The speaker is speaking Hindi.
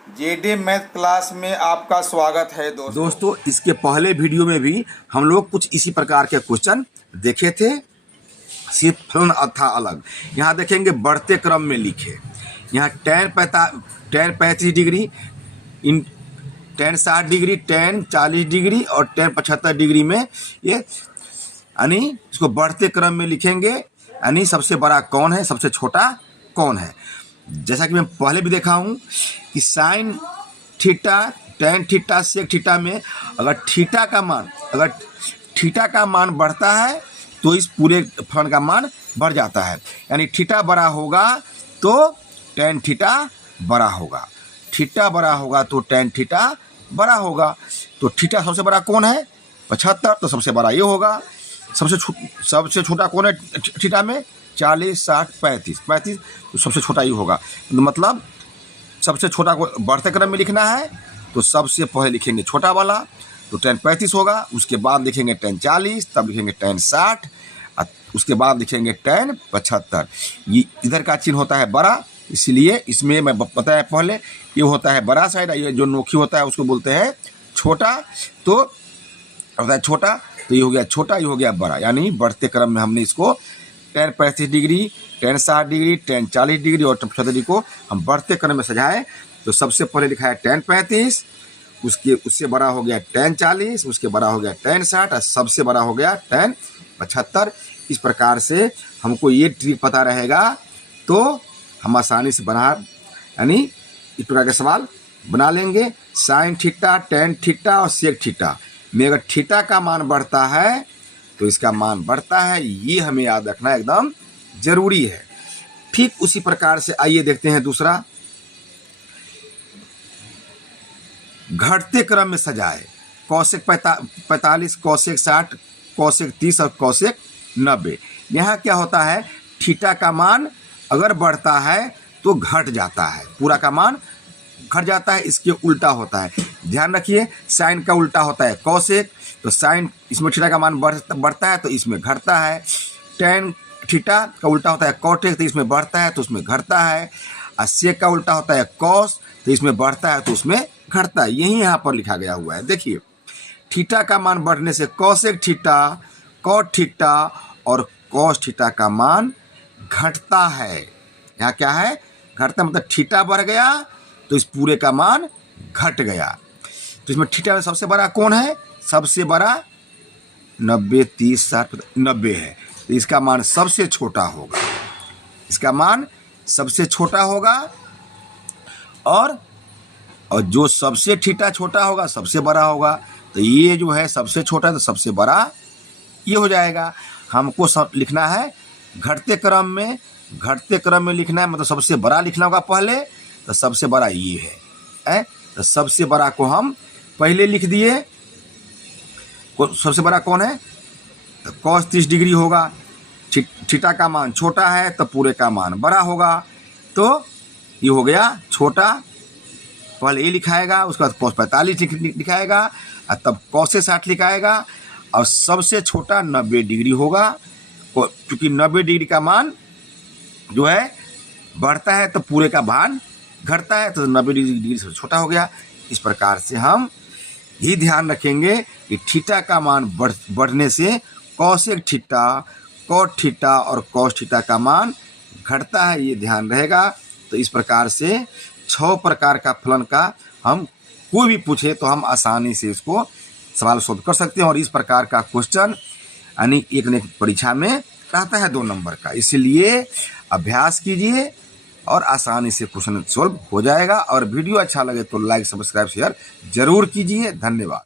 जेडी मैथ क्लास में आपका स्वागत है दोस्तों इसके पहले वीडियो में भी हम लोग कुछ इसी प्रकार के क्वेश्चन देखे थे, सिर्फ फलन था अलग। यहाँ देखेंगे बढ़ते क्रम में लिखे। यहाँ tan 35 degree, tan 60 degree, tan 40 degree और tan 75 डिग्री में ये यानी इसको बढ़ते क्रम में लिखेंगे। यानी सबसे बड़ा कौन है, सबसे छोटा कौन है। जैसा कि मैं पहले भी देखा हूँ कि sine theta, tan theta, sec theta में अगर थीटा का मान बढ़ता है तो इस पूरे फलन का मान बढ़ जाता है। यानी थीटा बड़ा होगा तो tan थीटा बड़ा होगा, थीटा बड़ा होगा तो tan थीटा बड़ा होगा। तो थीटा सबसे बड़ा कौन है 75, तो सबसे बड़ा ये होगा। सबसे छोटा कौन है थीटा में 40, 60, 35, तो सबसे छोटा ये होगा। तो मतलब सबसे छोटा को बढ़ते क्रम में लिखना है तो सबसे पहले लिखेंगे छोटा वाला, तो tan 35 होगा। उसके बाद लिखेंगे tan 40, तब लिखेंगे tan 60, उसके बाद लिखेंगे tan 75। ये इधर का चिन्ह होता है बड़ा, इसलिए इसमें मैं बताया पहले ये होता है बड़ा साइड, ये जो नोखी होता है उसको बोलते हैं छोटा। तो होता है छोटा, तो ये हो गया छोटा, ये हो गया बड़ा। यानी बढ़ते क्रम में हमने इसको tan 35 degree, tan 60 degree, tan 40 degree और tan 75 डिग्री को हम बढ़ते क्रम में सजाए। तो सबसे पहले लिखा है tan 35, उससे बड़ा हो गया tan 40, उसके बड़ा हो गया tan 60 और सबसे बड़ा हो गया tan 75। इस प्रकार से हमको ये ट्रिक पता रहेगा तो हम आसानी से यानी इस प्रकार के सवाल बना लेंगे। साइन थीटा, tan थीटा और सेक थीटा में अगर थीटा का मान बढ़ता है तो इसका मान बढ़ता है, ये हमें याद रखना एकदम जरूरी है। ठीक उसी प्रकार से आइए देखते हैं दूसरा, घटते क्रम में सजाए। कौशिक 45, कौशिक 60, कौशिक 30 और कौशिक 90। यहाँ क्या होता है, थीटा का मान अगर बढ़ता है तो घट जाता है, पूरा का मान घट जाता है, इसके उल्टा होता है। ध्यान रखिए, साइन का उल्टा होता है कौशिक, तो साइन इसमें थीटा का मान बढ़ता है तो इसमें घटता है। tan थीटा का उल्टा होता है कॉटेक, तो इसमें बढ़ता है तो उसमें घटता है। और सेक का उल्टा होता है कॉस, तो इसमें बढ़ता है तो उसमें घटता है। यही यहाँ पर लिखा गया हुआ है। देखिए, थीटा का मान बढ़ने से कौशिक थीटा, कॉट थीटा और कॉस थीटा का मान घटता है। यहाँ क्या है, घटता मतलब थीटा बढ़ गया तो इस पूरे का मान घट गया। तो इसमें थीटा में सबसे बड़ा कौन है, सबसे बड़ा 90, 30, 60, 90 है, तो इसका मान सबसे छोटा होगा, इसका मान सबसे छोटा होगा। और जो सबसे थीटा छोटा होगा सबसे बड़ा होगा, तो ये जो है सबसे छोटा है तो सबसे बड़ा ये हो जाएगा। हमको सब लिखना है घटते क्रम में, घटते क्रम में लिखना है, मतलब सबसे बड़ा लिखना होगा पहले, तो सबसे बड़ा ये है। तो सबसे बड़ा को हम पहले लिख दिए। सबसे बड़ा कौन है, तो cos 30 डिग्री होगा। थीटा का मान छोटा है तो पूरे का मान बड़ा होगा, तो ये हो गया छोटा, पहले ये लिखाएगा, उसके बाद cos 45 लिखाएगा और तब cos 60 लिखाएगा। और सबसे छोटा 90 डिग्री होगा, क्योंकि 90 डिग्री का मान जो है बढ़ता है तो पूरे का मान घटता है, तो 90 डिग्री से छोटा हो गया। इस प्रकार से हम ये ध्यान रखेंगे कि थीटा का मान बढ़ने से कौशिक थीटा, कॉट थीटा और कॉस थीटा का मान घटता है, ये ध्यान रहेगा। तो इस प्रकार से 6 प्रकार का फलन का हम कोई भी पूछे तो हम आसानी से इसको सवाल सॉल्व कर सकते हैं। और इस प्रकार का क्वेश्चन यानी एक न एक परीक्षा में रहता है 2 नंबर का, इसलिए अभ्यास कीजिए और आसानी से क्वेश्चन सॉल्व हो जाएगा। और वीडियो अच्छा लगे तो लाइक, सब्सक्राइब, शेयर जरूर कीजिए। धन्यवाद।